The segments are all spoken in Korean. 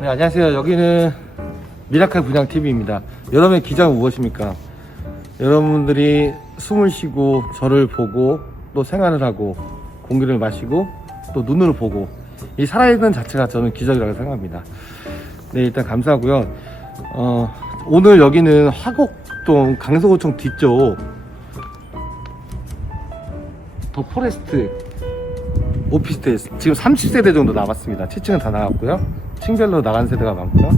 네, 안녕하세요. 여기는 미라클 분양TV입니다. 여러분의 기장은 무엇입니까? 여러분들이 숨을 쉬고 저를 보고 또 생활을 하고 공기를 마시고 또 눈으로 보고 이 살아있는 자체가 저는 기적이라고 생각합니다. 네, 일단 감사하고요. 어, 오늘 여기는 화곡동 강서구청 뒤쪽 더 포레스트 오피스텔 지금 30세대 정도 남았습니다. 7층은 다 나갔고요. 층별로 나간 세대가 많고요.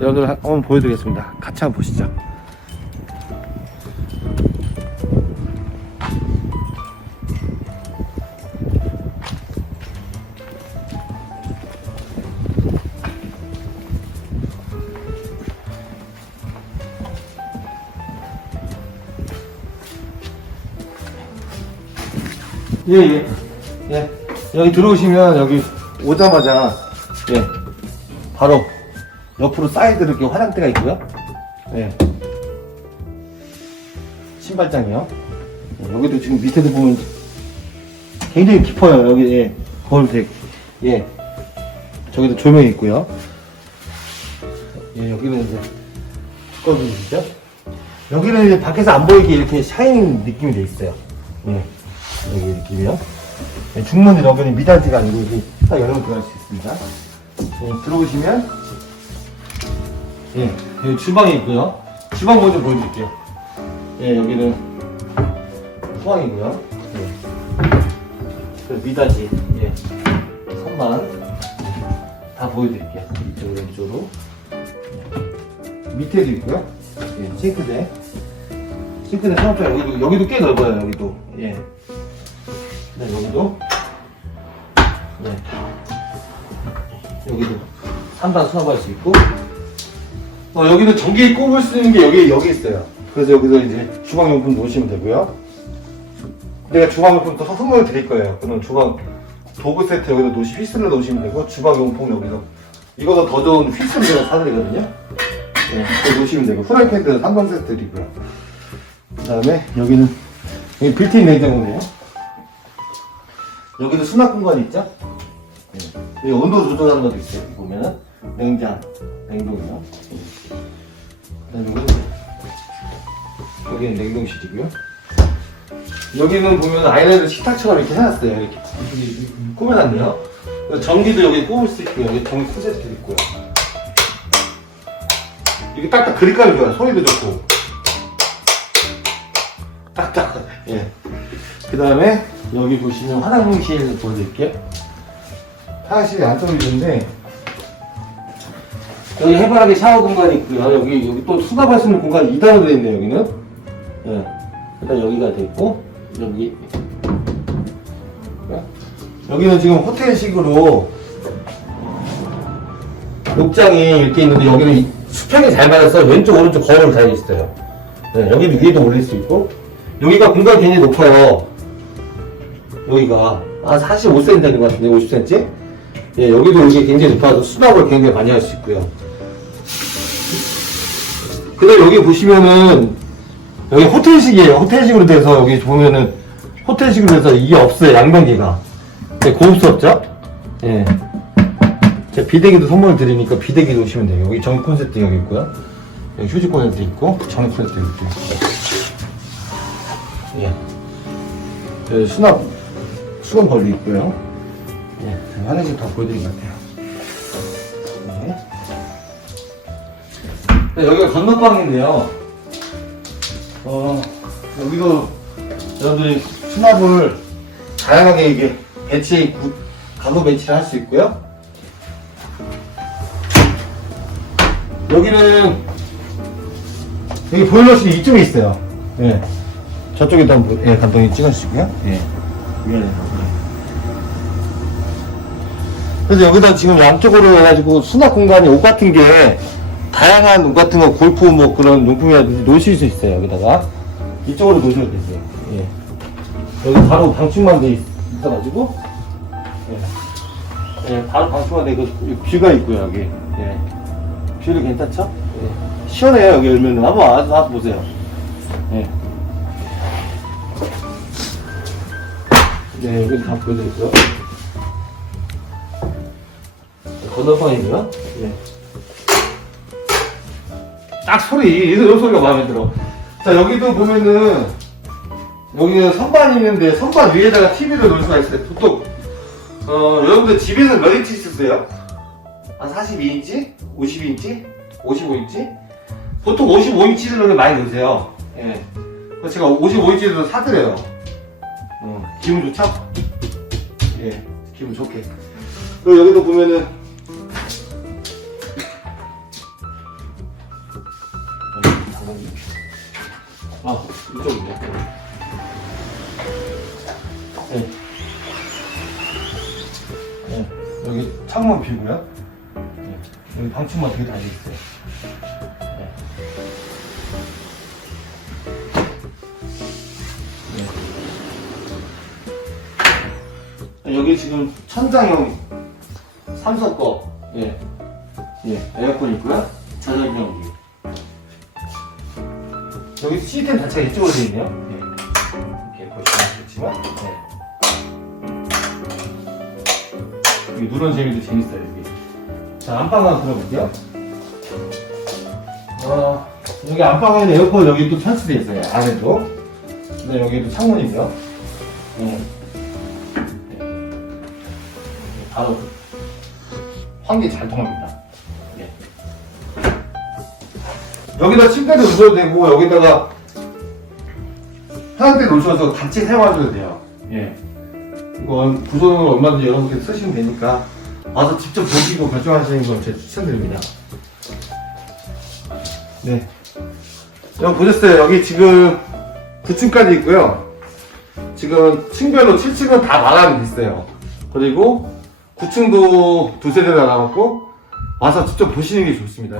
여러분들 한번 보여드리겠습니다. 같이 한번 보시죠. 예, 예. 예. 여기 들어오시면 여기 오자마자 예. 바로 옆으로 사이드로 이렇게 화장대가 있고요. 예. 신발장이요. 예, 여기도 지금 밑에도 보면 굉장히 깊어요. 여기 예. 거울색. 예. 저기도 조명이 있고요. 예, 여기는 이제 두꺼비이죠. 여기는 이제 밖에서 안 보이게 이렇게 샤이닝 느낌이 돼 있어요. 예. 여기 느낌이요. 네, 중문이 여기는 미닫이가 아니고 이게 딱 열면 들어갈 수 있습니다. 네, 들어오시면 예, 여기 주방이 있고요. 주방 먼저 보여드릴게요. 예, 여기는 소방이고요. 예. 그 미닫이, 예, 선반 다 보여드릴게요. 이쪽으로 왼쪽으로 예. 밑에도 있고요. 예, 싱크대. 싱크대 상업장 여기도 여기도 꽤 넓어요. 여기도 예. 네, 여기도. 네. 여기도 3단 수납할 수 있고. 어, 여기는 전기 꼽을 수 있는 게 여기, 여기 있어요. 그래서 여기서 이제 주방용품 놓으시면 되고요. 내가 주방용품 또 선물을 드릴 거예요. 그럼 주방 도구 세트 여기다 놓으시, 휘슬을 놓으시면 되고, 주방용품 여기서. 이거보다 더 좋은 휘슬을 제가 사드리거든요. 네, 그거 놓으시면 되고, 프라이팬도 3번 세트 드리고요. 그 다음에 여기는, 여기 빌트인 냉장고네요. 여기도 수납 공간이 있죠? 네. 여기 온도 조절하는 것도 있어요. 여기 보면은 냉장, 냉동이요. 그다음에 여기는 냉동실이고요. 여기는 보면 아이랜드 식탁처럼 이렇게 해놨어요. 이렇게, 이렇게, 꾸며놨네요. 전기도 여기 꼽을 수 있고 여기 전기 소세트도 있고요. 이게 딱딱 그립감이 좋아요. 소리도 좋고. 딱딱. 예. 그 다음에 여기 보시면 화장실 보여드릴게요. 화장실이 안쪽에 있는데 여기 해바라기 샤워 공간이 있고요. 여기 여기 또 수납할 수 있는 공간이 2단으로 되어 있네요. 여기는. 예. 일단 여기가 돼 있고 여기 여기는 지금 호텔식으로 욕장이 이렇게 있는데 여기는 이- 수평이 잘 맞아서 왼쪽 오른쪽 거울을 다 있어요. 네, 여기도 위에도 올릴 수 있고 여기가 공간이 굉장히 높아요. 여기가 한 45cm 되는 것 같은데 50cm? 예, 여기도 여기 굉장히 높아서 수납을 굉장히 많이 할 수 있고요. 근데 여기 보시면은 여기 호텔식이에요. 호텔식으로 돼서 여기 보면은 호텔식으로 돼서 이게 없어요. 양변기가. 네, 고급스럽죠? 예. 제가 비대기도 선물을 드리니까 비대기 놓으시면 돼요. 여기 전기 콘센트 여기 있고요. 여기 휴지 콘센트 있고 전기 콘센트 여기 있고. 예. 여기 수납 수건 걸려 있고요. 예. 화장실 다 보여드린 것 같아요. 네. 네, 여기가 건너방인데요. 어, 여기도 여러분들이 수납을 다양하게 이게 배치, 구- 가구 배치를 할 수 있고요. 여기는 여기 보일러실이 이쪽에 있어요. 예. 저쪽에도 한번 예, 감독님 찍어주시고요. 예. 그래서 여기다 지금 양쪽으로 해가지고 수납 공간이 옷 같은 게 다양한 옷 같은 거 골프 뭐 그런 용품이라든지 놓으실 수 있어요 여기다가 이쪽으로 놓으셔도 되세요 예. 여기 바로 방충망 돼 있- 있어가지고 예. 예, 바로 방충망 돼 있고 뷰가 있고요 여기 예. 뷰도 괜찮죠? 예. 시원해요 여기 열면은 한번 와서 와서 보세요 예. 네 여기 다 보여드릴게요 건너방이고요 예. 딱 소리, 이런 소리가 마음에 들어. 자, 여기도 보면은, 여기는 선반이 있는데, 선반 위에다가 TV를 놓을 수가 있어요. 보통, 어, 여러분들 집에서 몇 인치 쓰세요? 한 42인치? 52인치? 55인치? 보통 55인치를 많이 넣으세요. 예. 제가 55인치를 사드려요. 어, 기분 좋죠? 예, 기분 좋게. 그리고 여기도 보면은, 아, 이쪽이네. 네. 네. 여기 창문 비고요. 네. 여기 방충망 되게 달려 있어요. 여기 지금 천장형 삼성 거, 예, 예, 에어컨 있고요. 저녁용기. 여기 시스템 자체가 이쪽으로 되어 있네요. 예. 이렇게 보시면 알겠지만, 예. 여기 누런 재미도 재밌어요, 여기. 자, 안방으로 들어볼게요. 어, 여기 안방에는 에어컨 여기 또 편수되어 있어요, 안에도. 근데 여기도 창문이고요. 예. 예. 바로 환기 잘 통합니다. 예. 여기다 침대도 놓으셔도 되고 여기다가 화장대 놓으셔서 같이 사용하셔도 돼요. 예. 이건 구성을 얼마든지 여러분께 쓰시면 되니까 와서 직접 보시고 결정하시는 걸 제가 추천드립니다. 네. 여러분 보셨어요? 여기 지금 9층까지 있고요. 지금 층별로 7층은 다 마감이 됐어요. 그리고 9층도 두세 대나 남았고 와서 직접 보시는 게 좋습니다.